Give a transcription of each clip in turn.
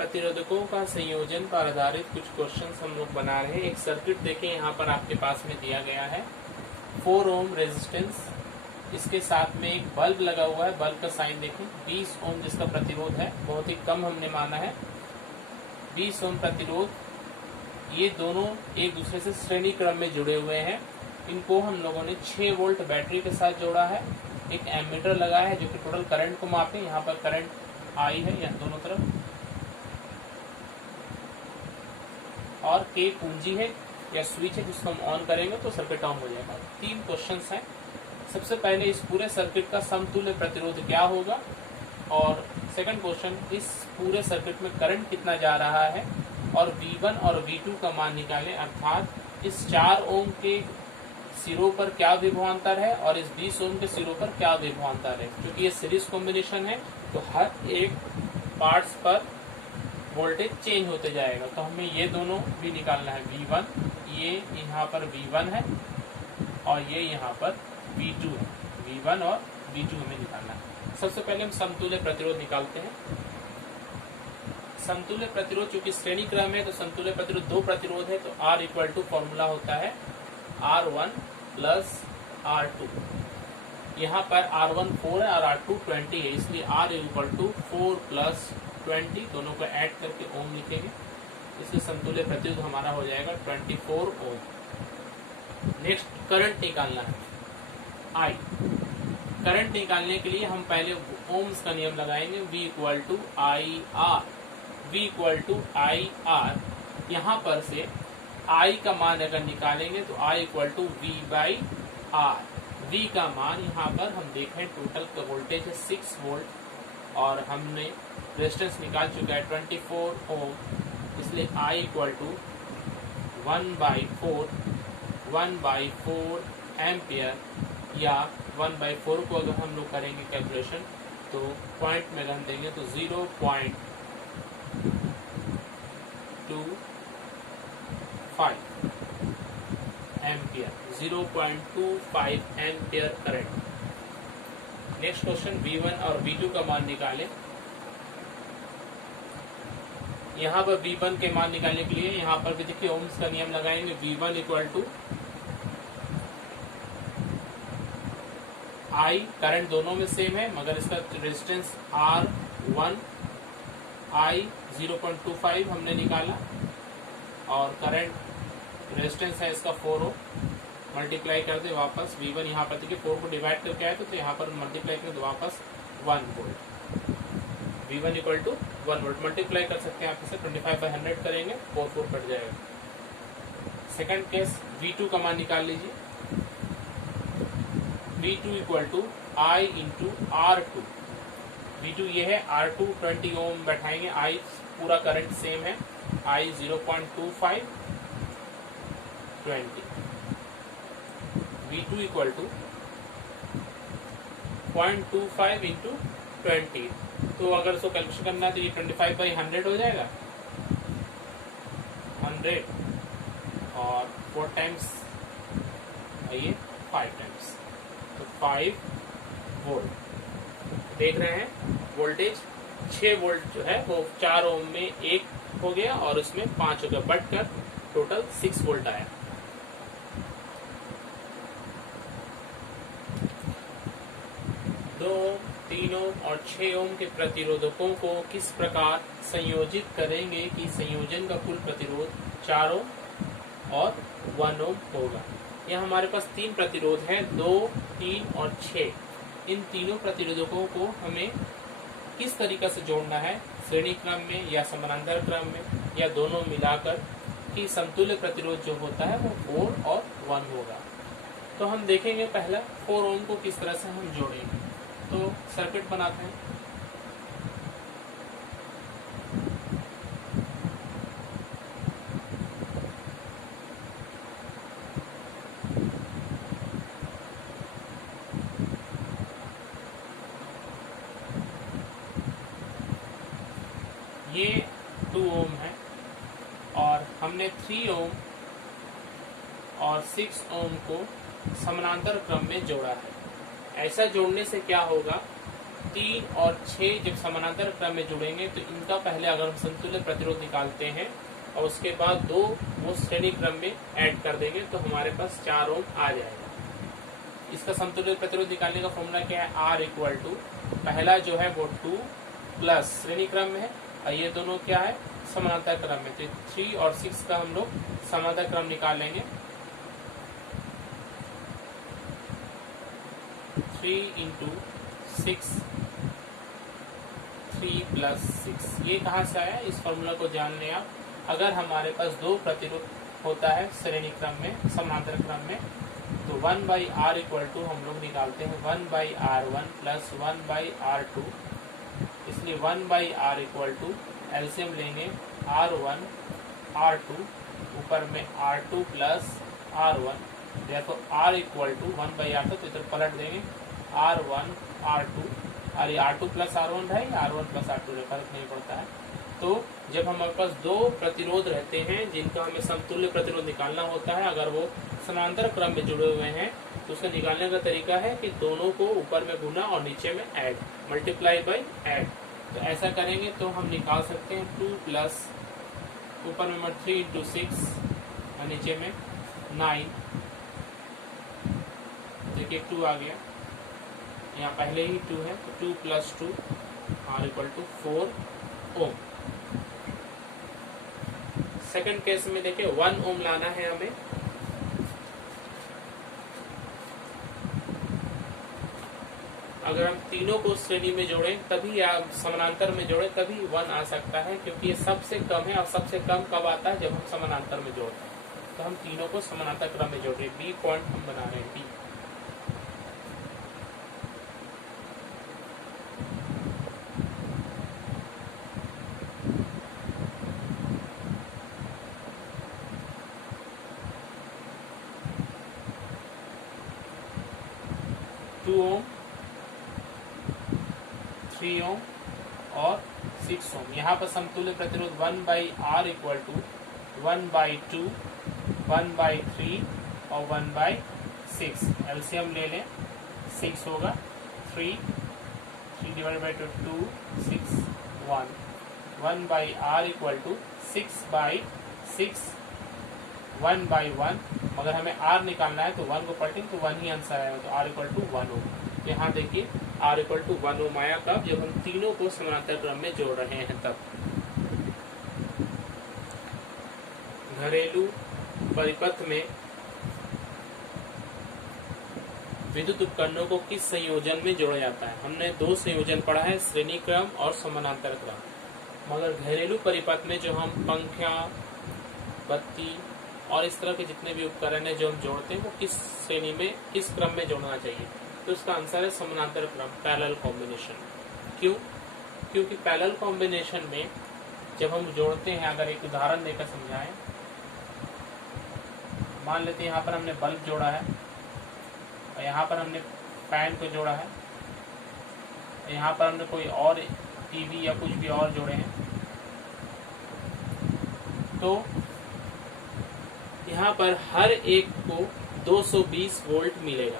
प्रतिरोधकों का संयोजन पर आधारित कुछ क्वेश्चंस हम लोग बना रहे हैं। एक सर्किट देखें यहाँ पर आपके पास में दिया गया है 4 ओम रेजिस्टेंस, इसके साथ में एक बल्ब लगा हुआ है। बल्ब का साइन देखें, 20 ओम जिसका प्रतिरोध है, बहुत ही कम हमने माना है 20 ओम प्रतिरोध। ये दोनों एक दूसरे से श्रेणी क्रम में जुड़े हुए हैं। इनको हम लोगों ने 6 वोल्ट बैटरी के साथ जोड़ा है। एक एमीटर लगा है जो कि टोटल करंट को मापे। यहाँ पर करंट आई है यहाँ दोनों तरफ, और के कुंजी है या स्विच है जिसको हम ऑन करेंगे तो सर्किट ऑन हो जाएगा। 3 क्वेश्चंस हैं। सबसे पहले इस पूरे सर्किट का समतुल्य प्रतिरोध क्या होगा, और सेकंड क्वेश्चन इस पूरे सर्किट में करंट कितना जा रहा है, और V1 और V2 का मान निकालें। अर्थात इस 4 ओम के सिरों पर क्या विभवांतर है और इस 20 ओम के सिरों पर क्या विभवांतर है। क्योंकि ये सीरीज कॉम्बिनेशन है तो हर एक पार्ट्स पर वोल्टेज चेंज होते जाएगा। तो हमें ये दोनों भी निकालना है। V1 ये यहाँ पर V1 है और ये यहाँ पर V2 है। V1 और V2 हमें निकालना है। सबसे पहले हम समतुल्य प्रतिरोध निकालते हैं। समतुल्य प्रतिरोध चूंकि श्रेणी क्रम है तो समतुल्य प्रतिरोध 2 प्रतिरोध है, तो R इक्वल टू फॉर्मूला होता है R1 प्लस R2। यहाँ पर R1 4 है और R2 20 है, इसलिए R इक्वल टू 4 प्लस 20, दोनों को ऐड करके ओम लिखेंगे। इसलिए समतुल्य प्रतिरोध हमारा हो जाएगा 24 ओम। नेक्स्ट करंट निकालना है I। करंट निकालने के लिए हम पहले ओम्स का नियम लगाएंगे। V equal to I R. V equal to I R. यहाँ पर से I का मान अगर निकालेंगे तो I equal to V by R. V का मान यहाँ पर हम देखें टोटल का वोल्टेज है 6 वोल्ट और हमने रेजिस्टेंस निकाल चुका है 24 ओम, इसलिए I इक्वल टू 1/4 एम्पियर, या 1/4 को अगर हम लोग करेंगे कैलकुलेशन तो पॉइंट में हम देंगे तो 0.25 ampere, 0.25 ampere current. Next question V1 और V2 का मान निकालें। यहाँ पर V1 के मान निकालने के लिए यहाँ पर भी देखिए ओम्स का नियम लगाएंगे। V1 equal to I, current दोनों में सेम है मगर इसका रेजिस्टेंस R1 I 0.25 हमने निकाला, और करंट रेजिस्टेंस है इसका 4 ओम। मल्टीप्लाई कर दे वापस V1 यहाँ पर देखिए 4 को डिवाइड करके आए तो यहाँ पर मल्टीप्लाई करें तो वापस 1 volt. V1 equal to 1 volt multiply कर सकते हैं आप इसे 25/100 करेंगे, 4 कट जाएगा। सेकंड केस V2 का मान निकाल लीजिए। V2 equal to I into R2। V2 ये है, R2 20 ओम बैठाएंगे। I पूरा करंट सेम है, I 0.25 20। V2 equal to 0.25 into 20, तो अगर इसको कैलकुलेशन करना है तो ये 25/100 हो जाएगा, 100 और 4 टाइम्स ये 5 टाइम्स, तो 5 वोल्ट। देख रहे हैं वोल्टेज 6 वोल्ट जो है वो 4 ओम में 1 हो गया और उसमें 5 हो गया, बढ़कर टोटल 6 वोल्ट आया। दो, 3 ओम और 6 ओम के प्रतिरोधकों को किस प्रकार संयोजित करेंगे कि संयोजन का कुल प्रतिरोध 4 ओम और 1 ओम होगा। यहाँ हमारे पास 3 प्रतिरोध हैं, 2, 3 और 6। इन तीनों प्रतिरोधकों को हमें किस तरीके से जोड़ना है, श्रेणी क्रम में या समानांतर क्रम में या दोनों मिलाकर, कि समतुल्य प्रतिरोध जो होता है वो 4 और 1 होगा। तो हम देखेंगे पहला 4 ओम को किस तरह से हम जोड़ेंगे। तो सर्किट बनाते हैं। ये 2 ओम है और हमने 3 ओम और 6 ओम को समानांतर क्रम में जोड़ा है। ऐसा जोड़ने से क्या होगा 3 और 6 जब समानांतर क्रम में जुड़ेंगे तो इनका पहले अगर हम समतुल्य प्रतिरोध निकालते हैं और उसके बाद 2 वो श्रेणी क्रम में ऐड कर देंगे तो हमारे पास 4 ओम आ जाएगा। इसका समतुल्य प्रतिरोध निकालने का फॉर्मूला क्या है, R इक्वल टू पहला जो है वो 2 प्लस श्रेणी क्रम में है और ये दोनों क्या है समानांतर क्रम में, तो 3 और 6 का हम लोग समानांतर क्रम निकालेंगे। 3 इंटू 6 3 प्लस 6 ये कहाँ से आया, इस फॉर्मूला को जान लें आप। अगर हमारे पास 2 प्रतिरोध होता है श्रेणी क्रम में समानांतर क्रम में तो 1/r इक्वल टू हम लोग निकालते हैं 1/r1 प्लस 1/r2, इसलिए 1/r इक्वल टू एलसीएम लेंगे r1 r2 ऊपर में r2 प्लस r1, देखो r इक्वल टू 1/r तो इधर पलट देंगे r1 r2 और ये r2 प्लस r1 है या r1 प्लस r2 है, फर्क नहीं पड़ता है। तो जब हमारे पास 2 प्रतिरोध रहते हैं जिनका हमें समतुल्य प्रतिरोध निकालना होता है, अगर वो समानांतर क्रम में जुड़े हुए हैं तो उसका निकालने का तरीका है कि दोनों को ऊपर में गुना और नीचे में ऐड, मल्टीप्लाई बाई ऐड। तो ऐसा करेंगे तो हम निकाल सकते हैं 2 प्लस ऊपर में 3 इंटू 6 और नीचे में 9, देखिए 2 आ गया, यहाँ पहले ही 2 है तो 2 plus 2 R equal to 4 ohm. Second case में देखिए 1 ओम लाना है हमें, अगर हम तीनों को श्रेणी में जोड़ें तभी या समानांतर में जोड़ें तभी 1 आ सकता है, क्योंकि ये सबसे कम है और सबसे कम कब आता है जब हम समानांतर में जोड़ते हैं। तो हम तीनों को समानांतर क्रम में जोड़ रहे हैं, बी पॉइंट हम बना रहे हैं, बी। ओम 3 ओम और 6 ओम। यहाँ पर समतुल्य प्रतिरोध 1/r इक्वल टू 1/2 1/3 और 1/6। एलसीएम ले लें, 6 होगा 3 divided by 2 6 1 1/r equal to 6/6 1/1, मगर हमें r निकालना है तो 1 को पलटेंगे तो 1 ही आंसर आएगा, तो r इक्वल टू 1 ओम। यहाँ देखिए r इक्वल टू 1 ओम आया कब, जब हम तीनों को समानांतर क्रम में जोड़ रहे हैं तब। घरेलू परिपथ में विद्युत उपकरणों को किस संयोजन में जोड़ा जाता है। हमने 2 संयोजन पढ़ा है, श्रेणी क्रम और समानांतर क्रम। मगर घरेलू परिपथ में जो हम पंखा, बत्ती और इस तरह के जितने भी उपकरण है जो हम जोड़ते हैं वो किस श्रेणी में, किस क्रम में जोड़ना चाहिए, तो इसका आंसर है समानांतर क्रम, पैरेलल कॉम्बिनेशन। क्यों? क्योंकि पैरेलल कॉम्बिनेशन में जब हम जोड़ते हैं, अगर एक उदाहरण देकर समझाएं, मान लेते हैं यहाँ पर हमने बल्ब जोड़ा है और यहाँ पर हमने फैन को जोड़ा है, यहाँ पर हमने कोई और टीवी या कुछ भी और जोड़े हैं, तो यहाँ पर हर एक को 220 वोल्ट मिलेगा।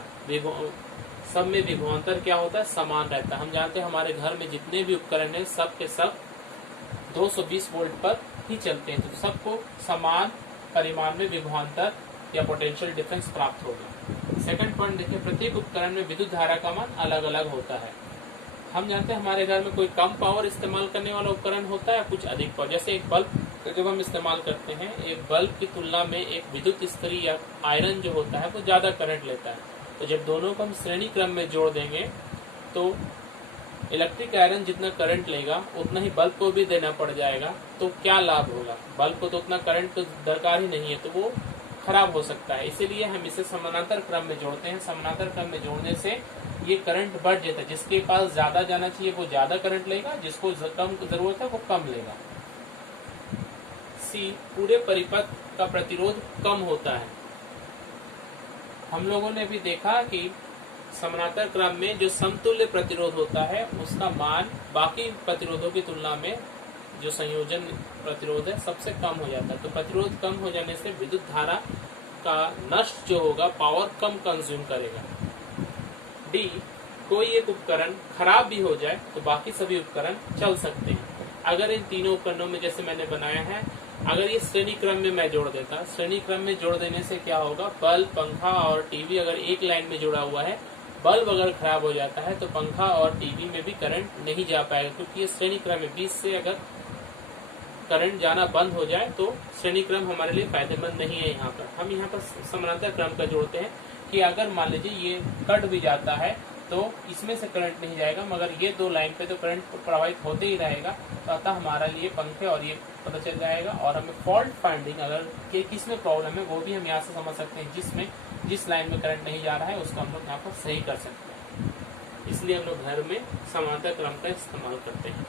सब में विभवांतर क्या होता है, समान रहता है। हम जानते हैं हमारे घर में जितने भी उपकरण हैं सब के सब 220 वोल्ट पर ही चलते हैं, तो सबको समान परिमाण में विभवांतर या पोटेंशियल डिफरेंस प्राप्त होगा। सेकंड पॉइंट देखिए, प्रत्येक उपकरण में विद्युत धारा का मान अलग अलग होता है। हम जानते हैं हमारे घर में कोई कम पावर इस्तेमाल करने वाला उपकरण होता है, कुछ अधिक पावर, जैसे एक बल्ब तो जब हम इस्तेमाल करते हैं, एक बल्ब की तुलना में एक विद्युत स्त्री या आयरन जो होता है वो ज़्यादा करंट लेता है। तो जब दोनों को हम श्रेणी क्रम में जोड़ देंगे तो इलेक्ट्रिक आयरन जितना करंट लेगा उतना ही बल्ब को भी देना पड़ जाएगा, तो क्या लाभ होगा, बल्ब को तो उतना करंट तो दरकार ही नहीं है, तो वो खराब हो सकता है। इसीलिए हम इसे समानांतर क्रम में जोड़ते हैं। समानांतर क्रम में जोड़ने से ये करंट बढ़ जाता है, जिसके पास ज्यादा जाना चाहिए वो ज्यादा करंट लेगा, जिसको कम जरूरत है वो कम लेगा। सी, पूरे परिपथ का प्रतिरोध कम होता है। हम लोगों ने भी देखा कि समानांतर क्रम में जो समतुल्य प्रतिरोध होता है उसका मान बाकी प्रतिरोधों की तुलना में जो संयोजन प्रतिरोध है सबसे कम हो जाता है। तो प्रतिरोध कम हो जाने से विद्युत धारा का नष्ट जो होगा पावर कम कंज्यूम करेगा। डी, कोई एक उपकरण खराब भी हो जाए तो बाकी सभी उपकरण चल सकते हैं। अगर इन तीनों उपकरणों में जैसे मैंने बनाया है, अगर ये श्रेणी क्रम में मैं जोड़ देता, श्रेणी क्रम में जोड़ देने से क्या होगा, बल्ब, पंखा और टीवी अगर एक लाइन में जुड़ा हुआ है, बल्ब अगर खराब हो जाता है तो पंखा और टीवी में भी करंट नहीं जा पाएगा, क्योंकि ये श्रेणी क्रम में 20 से अगर करंट जाना बंद हो जाए तो श्रेणी क्रम हमारे लिए फायदेमंद नहीं है। यहाँ पर हम यहाँ पर समानांतर क्रम का जोड़ते हैं कि अगर मान लीजिए ये कट भी जाता है तो इसमें से करंट नहीं जाएगा, मगर ये दो लाइन पे तो करंट प्रवाहित होते ही रहेगा, तो अतः हमारे लिए पंखे और ये पता चल जाएगा। और हमें फॉल्ट फाइंडिंग अगर किस में प्रॉब्लम है वो भी हम यहाँ से समझ सकते हैं, जिस लाइन में करंट नहीं जा रहा है उसको हम लोग यहाँ पर सही कर सकते हैं। इसलिए हम लोग घर में समानांतर क्रम का इस्तेमाल करते हैं।